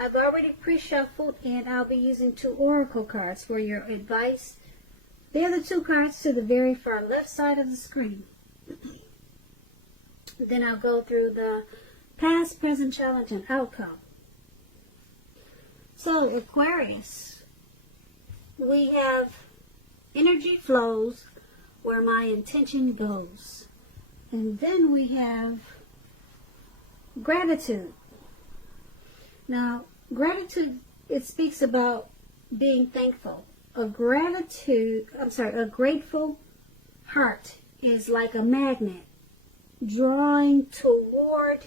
I've already pre-shuffled, and I'll be using 2 oracle cards for your advice. They're the 2 cards to the very far left side of the screen. Then I'll go through the past, present, challenge, and outcome. So, Aquarius, we have energy flows where my intention goes. And then we have gratitude. Now, gratitude, it speaks about being thankful. A grateful heart is like a magnet drawing toward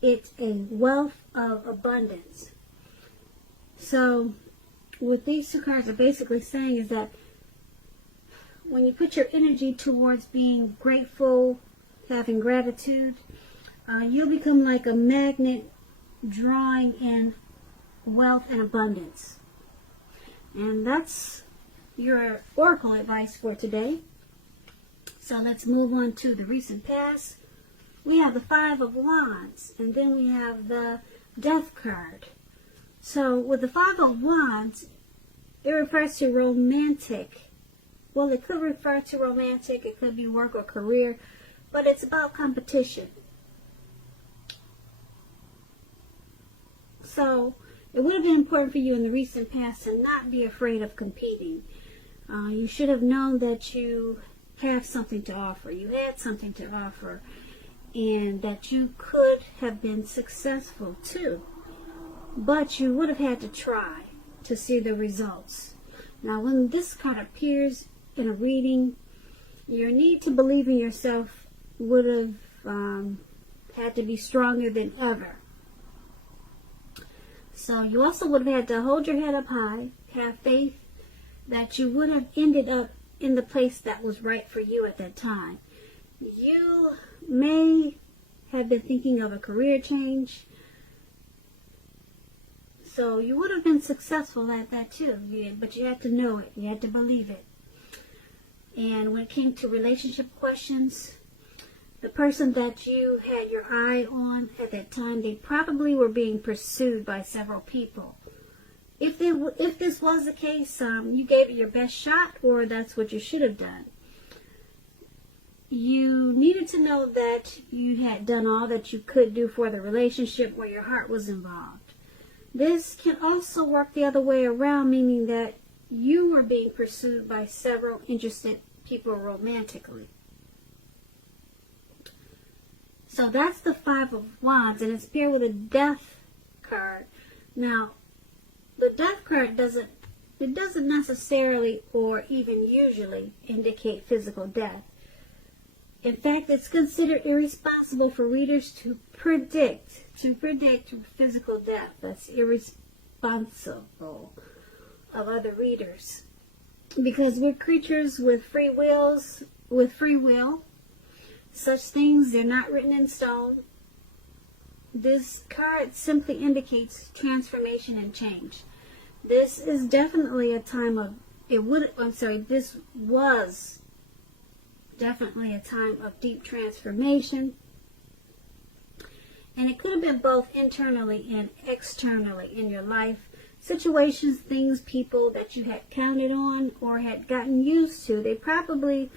it a wealth of abundance. So, what these 2 cards are basically saying is that when you put your energy towards being grateful, having gratitude, you'll become like a magnet drawing in wealth and abundance. And that's your oracle advice for today. So let's move on to the recent past. We have the 5 of Wands, and then we have the Death card. So with the 5 of Wands, it refers to romantic. Well, it could refer to romantic, it could be work or career, but it's about competition. So it would have been important for you in the recent past to not be afraid of competing. You should have known that you have something to offer. You had something to offer, and that you could have been successful too. But you would have had to try to see the results. Now, when this card appears in a reading, your need to believe in yourself would have had to be stronger than ever. So you also would have had to hold your head up high, have faith that you would have ended up in the place that was right for you at that time. You may have been thinking of a career change, so you would have been successful at that too, but you had to know it, you had to believe it. And when it came to relationship questions, the person that you had your eye on at that time, they probably were being pursued by several people. If this was the case, you gave it your best shot, or that's what you should have done. You needed to know that you had done all that you could do for the relationship where your heart was involved. This can also work the other way around, meaning that you were being pursued by several interested people romantically. So that's the 5 of Wands, and it's paired with a Death card. Now, the Death card doesn't necessarily or even usually indicate physical death. In fact, it's considered irresponsible for readers to predict physical death. That's irresponsible of other readers, because we're creatures with free will. Such things, they're not written in stone. This card simply indicates transformation and change. This is definitely a time of, this was definitely a time of deep transformation. And it could have been both internally and externally in your life. Situations, things, people that you had counted on or had gotten used to, they probably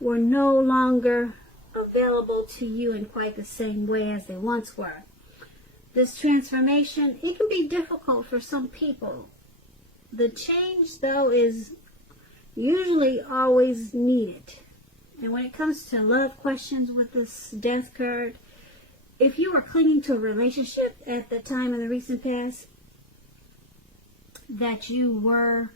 were no longer available to you in quite the same way as they once were. This transformation, it can be difficult for some people. The change, though, is usually always needed. And when it comes to love questions with this Death card, if you were clinging to a relationship at the time in the recent past that you were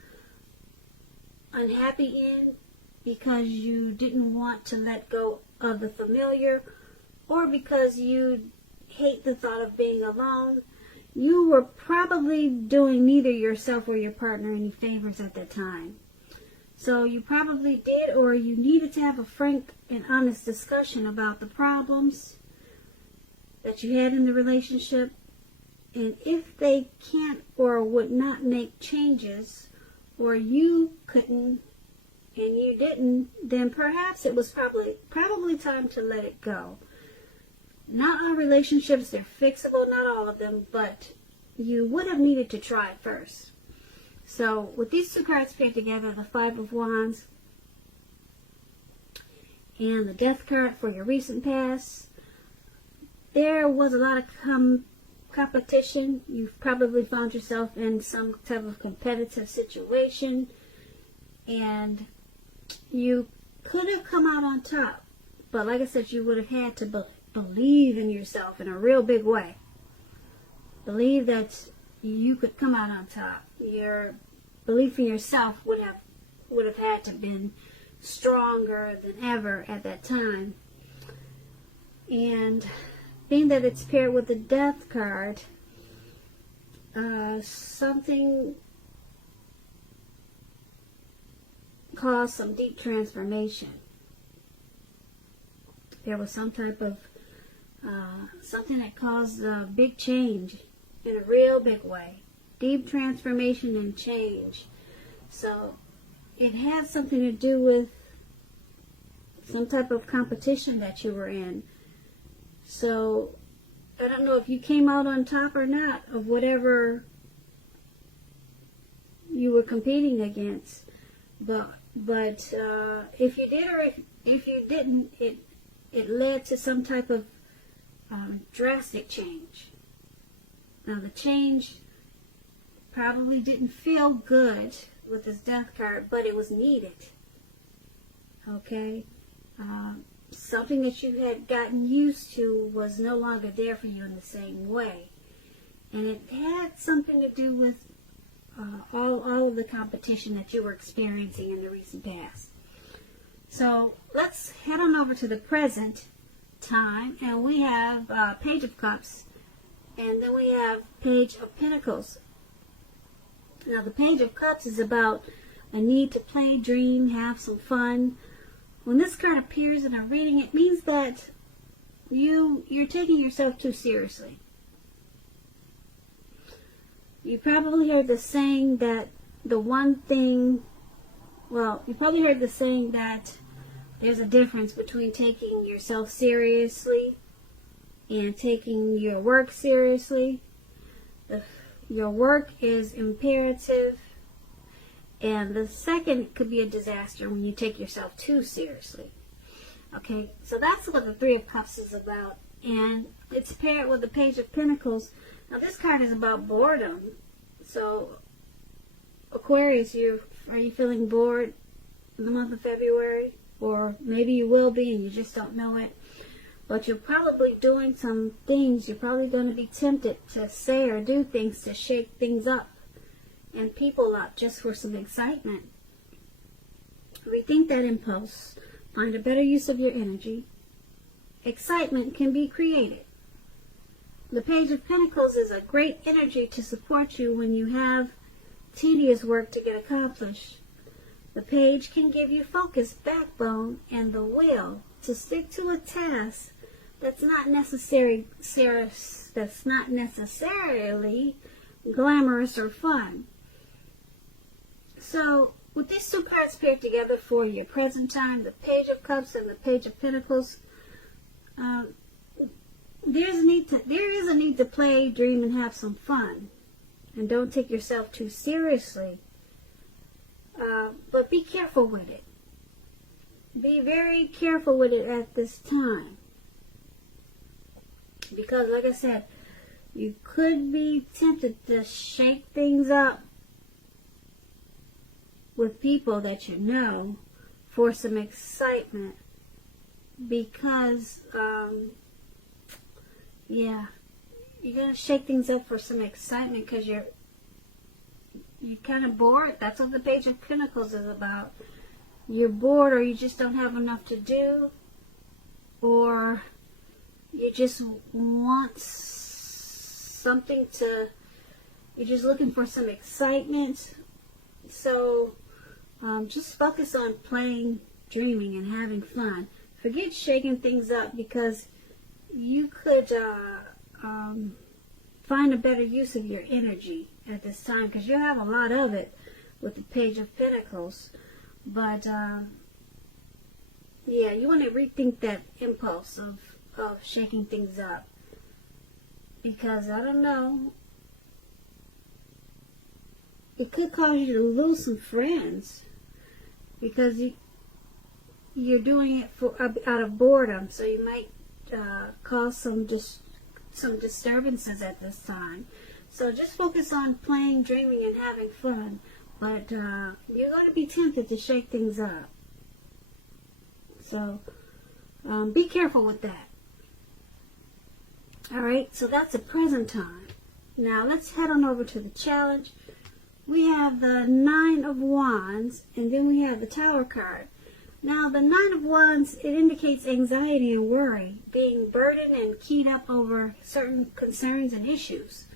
unhappy in because you didn't want to let go of the familiar, or because you hate the thought of being alone, you were probably doing neither yourself or your partner any favors at that time. So you probably did, or you needed to have a frank and honest discussion about the problems that you had in the relationship. And if they can't or would not make changes, or you couldn't and you didn't, then perhaps it was probably time to let it go. Not all relationships are fixable, not all of them, but you would have needed to try it first. So with these two cards paired together, the Five of Wands and the Death card for your recent past, there was a lot of competition. You've probably found yourself in some type of competitive situation, and you could have come out on top. But like I said, you would have had to believe in yourself in a real big way. Believe that you could come out on top. Your belief in yourself would have had to been stronger than ever at that time. And being that it's paired with the Death card, something caused some deep transformation. There was some type of something that caused a big change in a real big way. Deep transformation and change. So it had something to do with some type of competition that you were in. So I don't know if you came out on top or not of whatever you were competing against. But if you did or if you didn't, it led to some type of drastic change. Now the change probably didn't feel good with this Death card, but it was needed. Okay? Something that you had gotten used to was no longer there for you in the same way. And it had something to do with all of the competition that you were experiencing in the recent past. So let's head on over to the present time, and we have Page of Cups, and then we have Page of Pentacles. Now the Page of Cups is about a need to play, dream, have some fun. When this card appears in a reading, it means that you're taking yourself too seriously. You probably heard the saying that you probably heard the saying that there's a difference between taking yourself seriously and taking your work seriously. Your work is imperative, and the second could be a disaster when you take yourself too seriously. Okay, so that's what the Three of Cups is about, and it's paired with the Page of Pentacles. Now this card is about boredom. So Aquarius, are you feeling bored in the month of February? Or maybe you will be and you just don't know it. But you're probably doing some things. You're probably going to be tempted to say or do things to shake things up and people up just for some excitement. Rethink that impulse. Find a better use of your energy. Excitement can be created. The Page of Pentacles is a great energy to support you when you have tedious work to get accomplished. The Page can give you focus, backbone, and the will to stick to a task that's not necessarily glamorous or fun. So, with these two cards paired together for your present time, the Page of Cups and the Page of Pentacles, there is a need to play, dream, and have some fun. And don't take yourself too seriously. But be careful with it. Be very careful with it at this time. Because, like I said, you could be tempted to shake things up with people that you know for some excitement. Because, you're going to shake things up for some excitement because you're kind of bored. That's what the Page of Pentacles is about. You're bored, or you just don't have enough to do, or you just want something to, you're just looking for some excitement. So just focus on playing, dreaming, and having fun. Forget shaking things up, because you could find a better use of your energy at this time, because you'll have a lot of it with the Page of Pentacles. But you want to rethink that impulse of shaking things up, because I don't know, it could cause you to lose some friends because you're doing it out of boredom. So you might cause some disturbances at this time. So just focus on playing, dreaming, and having fun. But you're going to be tempted to shake things up. So be careful with that. Alright, so that's the present time. Now let's head on over to the challenge. We have the Nine of Wands, and then we have the Tower card. Now the Nine of Wands, it indicates anxiety and worry, being burdened and keyed up over certain concerns and issues.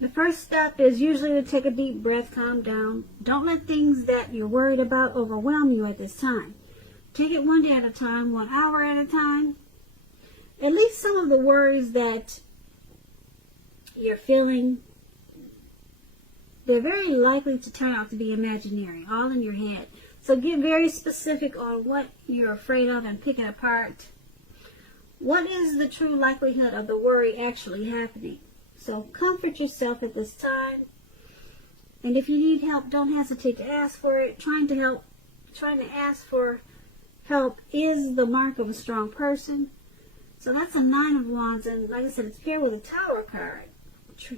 The first step is usually to take a deep breath, calm down. Don't let things that you're worried about overwhelm you at this time. Take it one day at a time, 1 hour at a time. At least some of the worries that you're feeling, they're very likely to turn out to be imaginary, all in your head. So get very specific on what you're afraid of and pick it apart. What is the true likelihood of the worry actually happening? So comfort yourself at this time. And if you need help, don't hesitate to ask for it. Trying to ask for help is the mark of a strong person. So that's a Nine of Wands, and like I said, it's paired with a Tower card.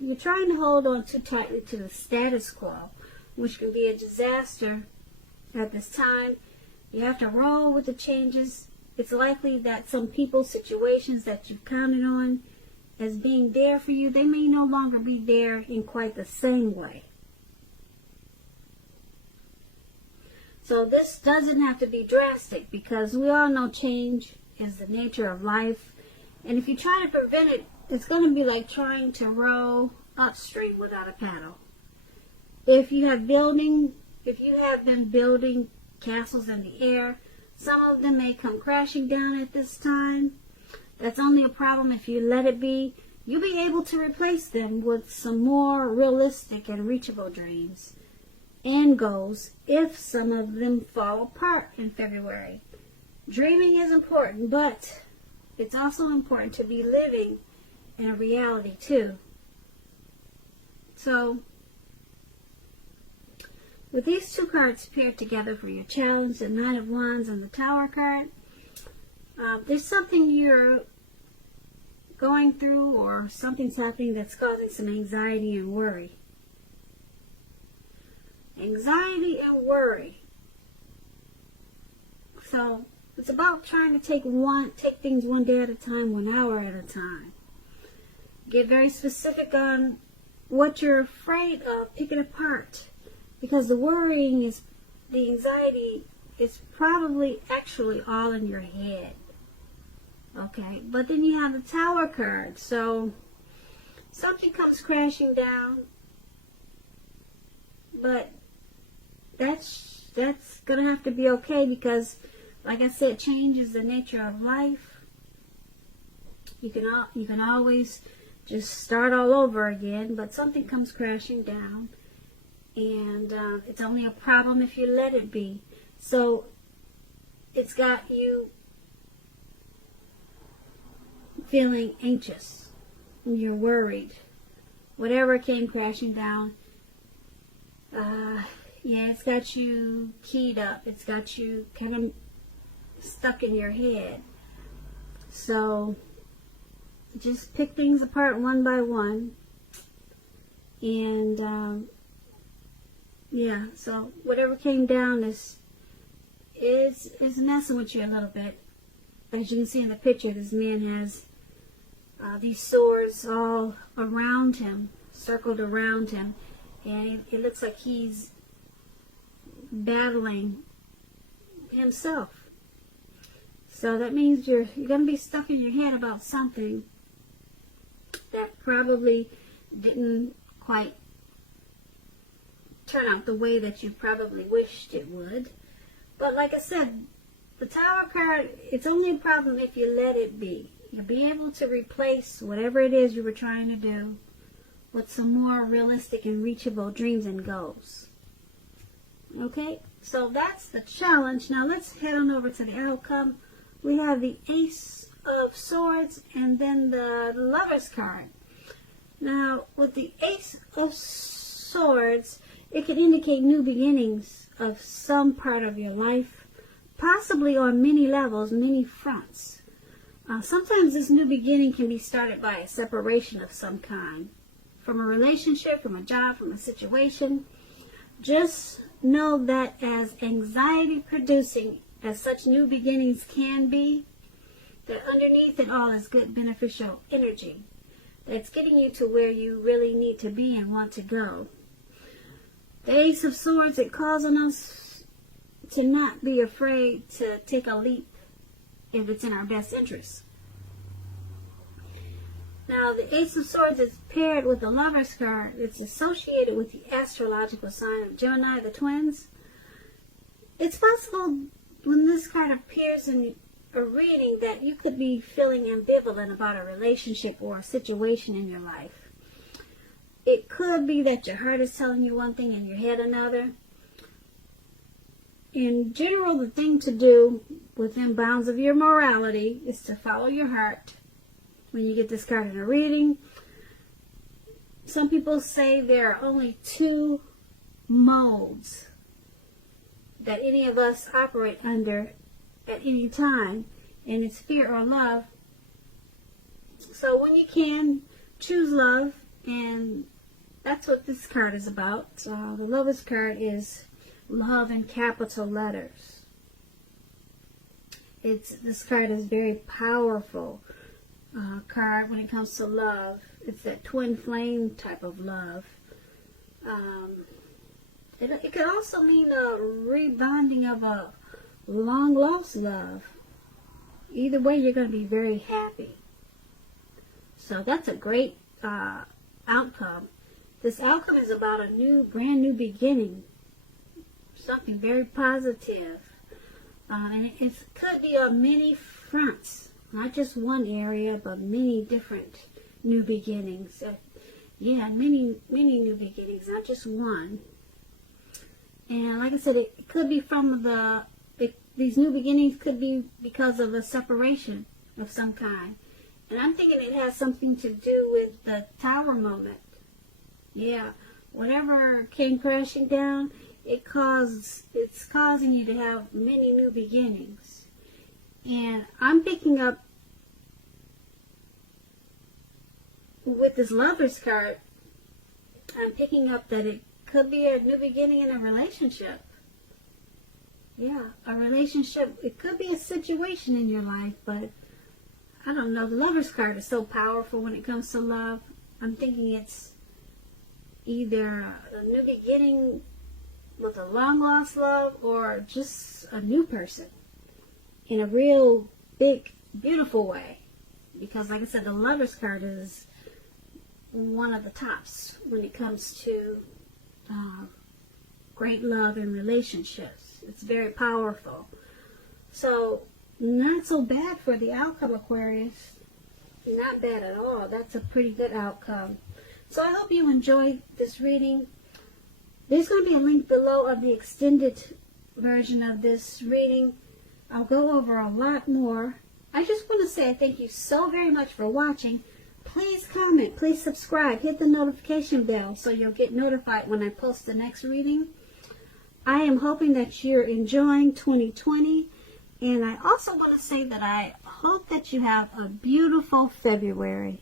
You're trying to hold on too tightly to the status quo, which can be a disaster at this time. You have to roll with the changes. It's likely that some people, situations that you've counted on as being there for you, they may no longer be there in quite the same way. So this doesn't have to be drastic, because we all know change is the nature of life. And if you try to prevent it, it's going to be like trying to row upstream without a paddle. If you have been building castles in the air, some of them may come crashing down at this time. That's only a problem if you let it be. You'll be able to replace them with some more realistic and reachable dreams and goals if some of them fall apart in February. Dreaming is important, but it's also important to be living in a reality too. So, with these two cards paired together for your challenge, the Nine of Wands and the Tower card, there's something you're going through or something's happening that's causing some anxiety and worry. Anxiety and worry. So, it's about trying to take things one day at a time, 1 hour at a time. Get very specific on what you're afraid of. Pick it apart. Because the anxiety is probably actually all in your head. Okay, but then you have the Tower card. So, something comes crashing down. But that's going to have to be okay, because like I said, change is the nature of life. You can always just start all over again, but something comes crashing down, and it's only a problem if you let it be. So it's got you feeling anxious, and you're worried. Whatever came crashing down, it's got you keyed up. It's got you kind of stuck in your head. So just pick things apart one by one, and so whatever came down is messing with you a little bit. As you can see in the picture, this man has these swords all around him, circled around him, and it looks like he's battling himself. So that means you're going to be stuck in your head about something that probably didn't quite turn out the way that you probably wished it would. But like I said, the Tower card, it's only a problem if you let it be. You'll be able to replace whatever it is you were trying to do with some more realistic and reachable dreams and goals. Okay, so that's the challenge. Now let's head on over to the outcome. We have the Ace of Swords and then the Lover's card. Now, with the Ace of Swords, it can indicate new beginnings of some part of your life, possibly on many levels, many fronts. Sometimes this new beginning can be started by a separation of some kind, from a relationship, from a job, from a situation. Just know that as anxiety producing as such new beginnings can be, that underneath it all is good beneficial energy that's getting you to where you really need to be and want to go. The Ace of Swords, it calls on us to not be afraid to take a leap if it's in our best interest. Now, the Ace of Swords is paired with the Lover's card. It's associated with the astrological sign of Gemini, the twins. It's possible when this card appears in a reading that you could be feeling ambivalent about a relationship or a situation in your life. It could be that your heart is telling you one thing and your head another. In general, the thing to do within bounds of your morality is to follow your heart. When you get this card in a reading, some people say there are only two modes that any of us operate under at any time, and it's fear or love. So when you can, choose love, and that's what this card is about. The Lover's card is love in capital letters. This card is very powerful. Card when it comes to love. It's that twin flame type of love. It could also mean a rebonding of a long lost love. Either way, you're going to be very happy. So that's a great outcome. This outcome is about a brand new beginning. Something very positive. And it could be on many fronts. Not just one area, but many different new beginnings. Many new beginnings, not just one. And like I said, it could be from these new beginnings could be because of a separation of some kind. And I'm thinking it has something to do with the tower moment. Yeah, whatever came crashing down, it's causing you to have many new beginnings. And I'm picking up with this Lover's card, I'm picking up that it could be a new beginning in a relationship. Yeah, a relationship. It could be a situation in your life, but I don't know. The Lover's card is so powerful when it comes to love. I'm thinking it's either a new beginning with a long lost love or just a new person in a real big, beautiful way. Because like I said, the Lover's card is one of the tops when it comes to great love and relationships. It's very powerful. So, not so bad for the outcome, Aquarius. Not bad at all. That's a pretty good outcome. So I hope you enjoyed this reading. There's going to be a link below of the extended version of this reading. I'll go over a lot more. I just want to say thank you so very much for watching. Please comment, please subscribe, hit the notification bell so you'll get notified when I post the next reading. I am hoping that you're enjoying 2020, and I also want to say that I hope that you have a beautiful February.